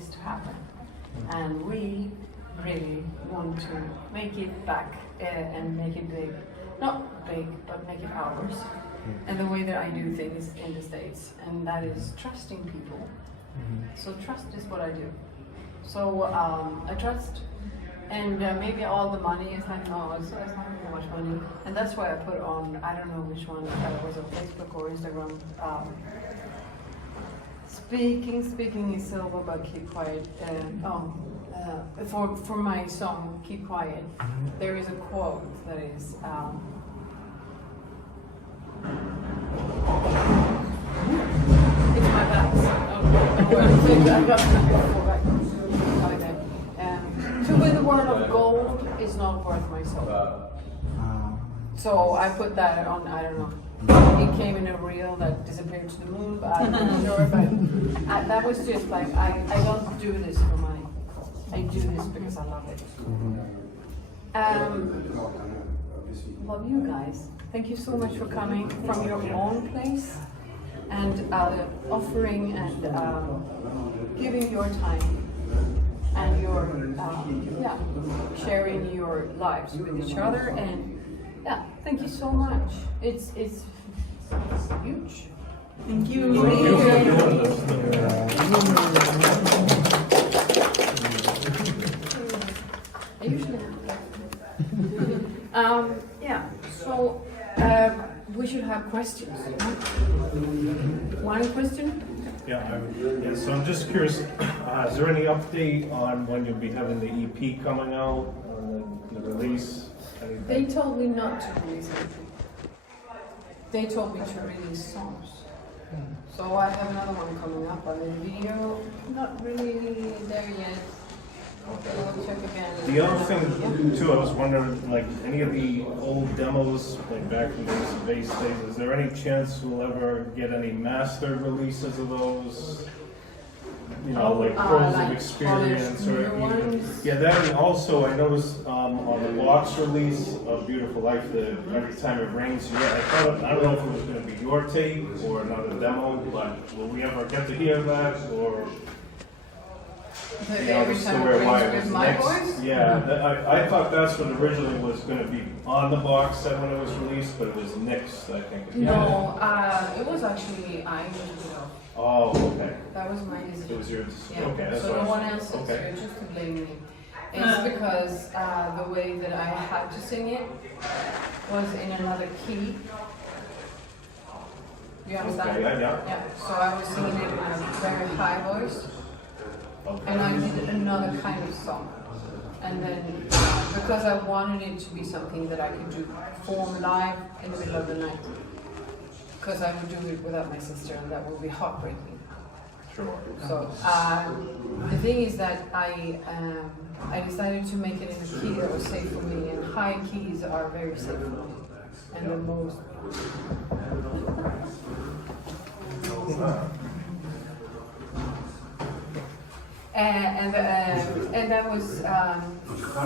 this to happen. And we really want to make it back and make it big. Not big, but make it ours. And the way that I do things in the States, and that is trusting people. So trust is what I do. So I trust, and maybe all the money is like, no, it's not so much money. And that's why I put on, I don't know which one, was on Facebook or Instagram. Speaking is silver, but keep quiet. For my song, Keep Quiet, there is a quote that is, it's my back. I got to win the world of gold is not worth my soul. So I put that on, I don't know. It came in a reel that disappeared to the moon, but I'm not sure. But that was just like, I don't do this for money. I do this because I love it. Love you guys. Thank you so much for coming from your own place and offering and giving your time and your sharing your lives with each other. And thank you so much. It's huge. Thank you. I usually so we should have questions. One question? So I'm just curious, is there any update on when you'll be having the EP coming out, the release? Anything? They told me not to release anything. They told me to release songs. So I have another one coming up on the video. Not really there yet. I'll check again. The other thing too, I was wondering, like any of the old demos, like back from the bass days, is there any chance we'll ever get any mastered releases of those? You know, like Pearls of Experience or even, that, and also I noticed on the box release of Beautiful Life that every time it rains, I don't know if it was going to be your take or another demo, but will we ever get to hear that, or? Every time it rains with my voice? Yeah, I thought that's what originally was going to be on the box set when it was released, but it was nixed, I think. No, it was actually, I was it off. Oh, okay. That was my decision. It was your decision. Yeah. Okay, that's so what no one else is okay. just to blame me. It's because the way that I had to sing it was in another key. You understand? Okay, yeah. Yeah. So I was singing it in a very high voice. Okay. And I did another kind of song. And then, because I wanted it to be something that I could do, perform live in the middle of the night. Because I would do it without my sister, and that would be heartbreaking. Sure. So, the thing is that I decided to make it in a key that was safe for me, and high keys are very safe for me. And the most... And that was,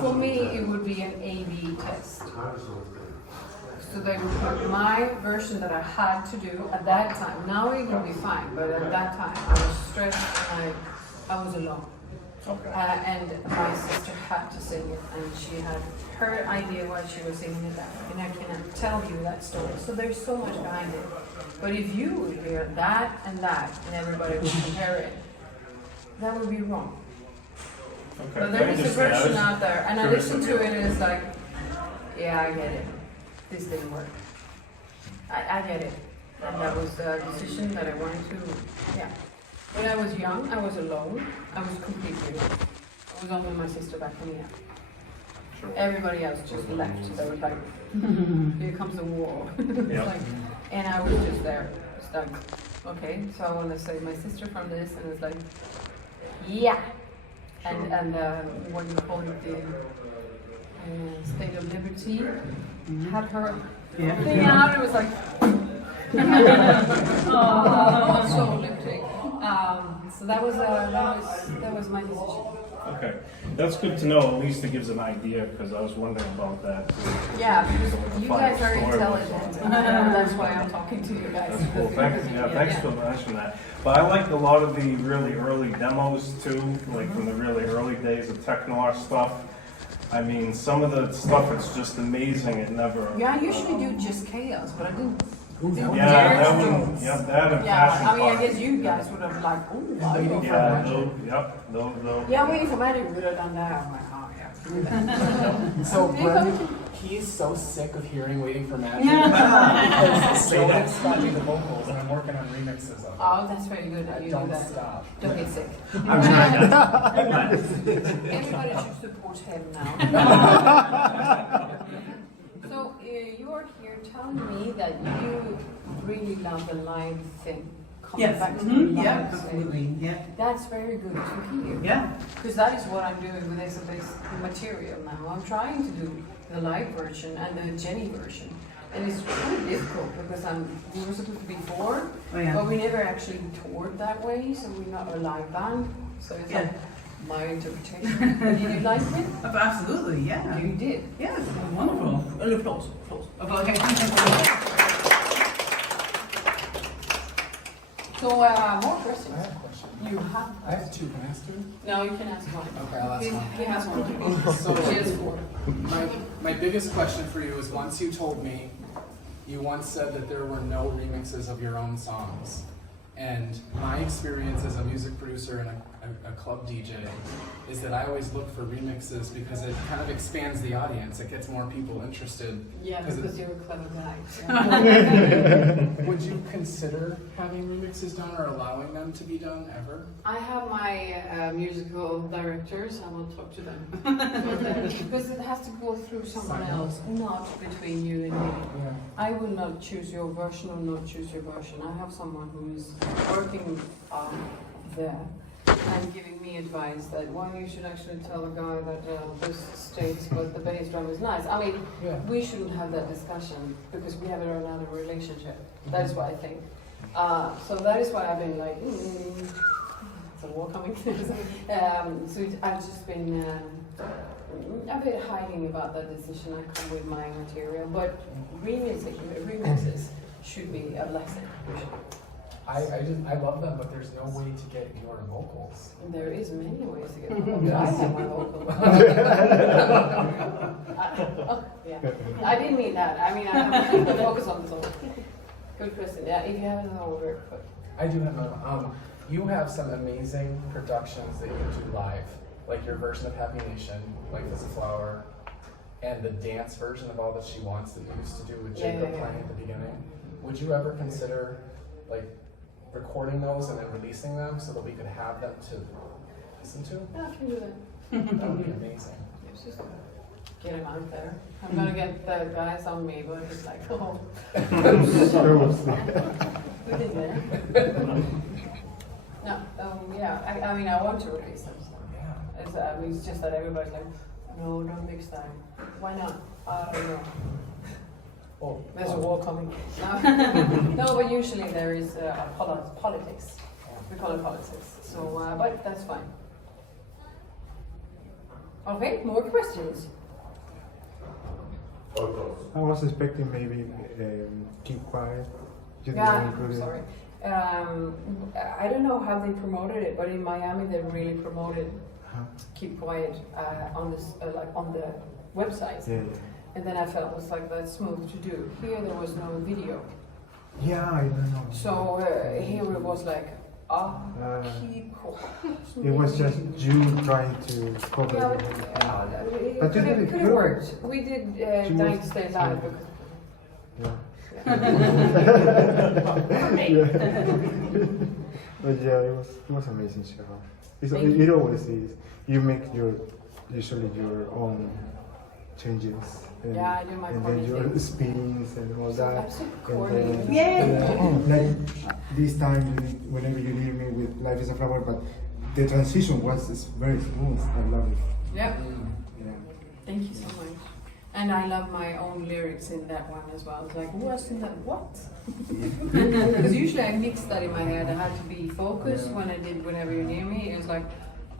for me, it would be an A/B test. So they would put my version that I had to do at that time. Now it would be fine, but at that time I was stressed and I was alone. Okay. And my sister had to sing it, and she had her idea why she was singing it that way, and I cannot tell you that story. So there's so much behind it. But if you would hear that, and everybody would compare it, that would be wrong. Okay. But there is a version out there, and I listened to it and it's like, yeah, I get it. This didn't work. I get it. And that was the decision that I wanted to, When I was young, I was alone. I was completely alone. I was only my sister back in here. Sure. Everybody else just left. They were like, here comes the war. Yep. Like, and I was just there, stuck. Okay, so I want to save my sister from this, and it's like, yeah. And what do you call it, the State of Liberty had her thing out. It was like, oh, so lip sync. So that was my decision. Okay, that's good to know. At least it gives an idea because I was wondering about that. Yeah, because you guys are Story. intelligent, and that's why I'm talking to you guys. That's cool. Thanks, thanks for mentioning that. But I like a lot of the really early demos too, like from the really early days of Technoir stuff. I mean, some of the stuff it's just amazing. It never. Yeah, I usually do just chaos, but I didn't. Yeah, that one. Yeah, that and Passion I mean, I Party. guess you guys would have like, oh, wow. Yeah, no. Yeah, waiting for Magic would have done that. I'm like, oh yeah. So Brendan, he's so sick of hearing "Waiting for Magic" because Jonas got me the vocals, and I'm working on remixes of it. Oh, that's very good that you do Don't that. stop. Don't get sick. I'm trying. Everybody should support him now. So you are here telling me that you really love the live thing. Coming Yes. back to Mhm. the live Yeah, thing. absolutely. Yeah. That's very good to hear. Yeah. Because that is what I'm doing with this material now. I'm trying to do the live version and the Jenny version. And it's kind of difficult because we were supposed to be four, Oh yeah. but we never actually toured that way, so we're not a live band. So it's Yeah. like my interpretation. Did you like it? Absolutely. Yeah. You did. Yeah. Wonderful. Applause. Okay. So more I questions. have a question. You have. I have two. Can I ask two? No, you can ask one. Okay, I'll ask one. He has one. So She has four. my biggest question for you is, once you told me, you once said that there were no remixes of your own songs. And my experience as a music producer and a club DJ is that I always look for remixes because it kind of expands the audience. It gets more people interested. Yeah, 'Cause because you're a clever guy. Would you consider having remixes done or allowing them to be done ever? I have my musical directors. I will talk to them because it has to go through someone else, not between you and me. Yeah. I will not choose your version or not choose your version. I have someone who is working there and giving me advice that you should actually tell a guy that this states but the bass drum is nice. I mean, Yeah. we shouldn't have that discussion because we have another relationship. That is what I think. So that is why I've been like, it's a war coming. So I've just been a bit hiding about that decision. I come with my material, but remixes should be a blessing. I love them, but there's no way to get your vocals. There is many ways to get my vocal. I have my vocal. Yeah. I didn't mean that. I mean, I have to focus on the song. Good question. Yeah, if you have it, I'll work. But I do have them. You have some amazing productions that you do live, like your version of Happy Nation, like This Flower, and the dance version of All That She Wants that you used to do with Jacob playing at the beginning. Would you ever consider like recording those and then releasing them so that we could have them to listen to? yeah, I can do that. That would be amazing. It's just get him out there. I'm gonna get the guys on me, but it's like, oh, we did that. No, yeah. I mean, I want to release them. Yeah. It's just that everybody's like, no, don't mix that. Why not? I don't know. Well, There's a war coming. No, but usually there is politics. We call it politics. So, but that's fine. Okay, more questions. I was expecting maybe Keep Quiet. You Yeah, didn't I'm include it. sorry. I don't know how they promoted it, but in Miami they really promoted Keep Quiet on this, like on the websites. Yeah, And then I felt it was like that's smooth to do. Here there was no video, yeah, I don't know. so here it was like, keep quiet. It was just you trying to cover Yeah, it. it But you did it could have good. worked. We did She Dying was- to Stay Alive because. Yeah. Yeah. But yeah, it was amazing show. Thank It always is. You make usually your own changes. And, Yeah, I do my and corny then your things. spins and all that. I'm super And corny. then- Yay! Like this time, whenever you leave me with Life is a Flower, but the transition was very smooth. I love it. Yep. Yeah. Thank you so much. And I love my own lyrics in that one as well. It's like, what's in that? What? Because usually I mix that in my head. I had to be focused when I did Whenever You're Near Me. It was like,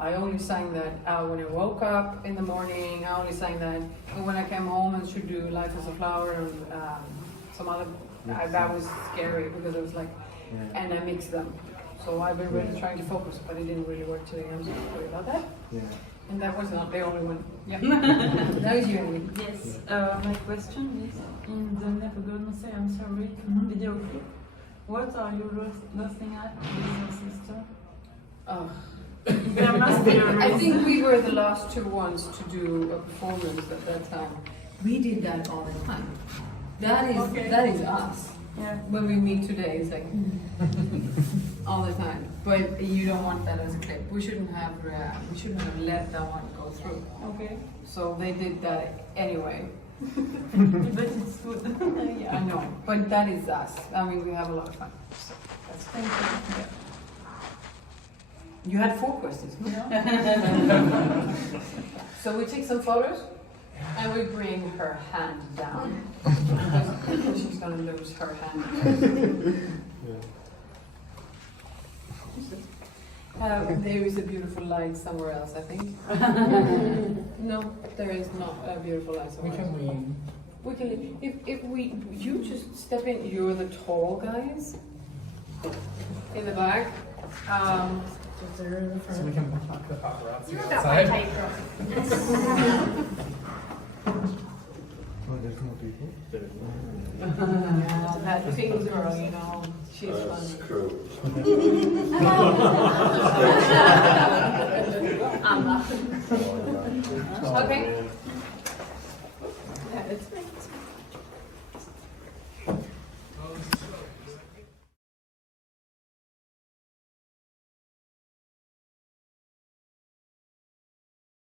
I only sang that when I woke up in the morning. I only sang that when I came home and should do Life as a Flower and some other. That was scary because it was like, and I mixed them. So I've been really trying to focus, but it didn't really work today. I'm sorry about that. Yeah. And that was not the only one. Yeah. That was you, Emily. Yes, my question is, in the Never Gonna Say I'm Sorry video clip, what are you laughing at with your sister? Oh. There must be a reason. I think we were the last two ones to do a performance at that time. We did that all the time. That is us. Yeah. When we meet today, it's like all the time. But you don't want that as a clip. We shouldn't have let that one go through. Okay. So they did that anyway. But it's good. Yeah, I know. But that is us. I mean, we have a lot of fun. So that's Thank you. yeah. You had 4 questions. So we take some photos and we bring her hand down. Because she's going to lose her hand. There is a beautiful light somewhere else, I think. No, there is not a beautiful light somewhere else. We can leave. If you just step in, you're the tall guys in the back. So we can block the paparazzi You've got my outside. tightrope. Oh, there's more people. Yeah, that pink girl, you know, she's funny. I'm not. Okay.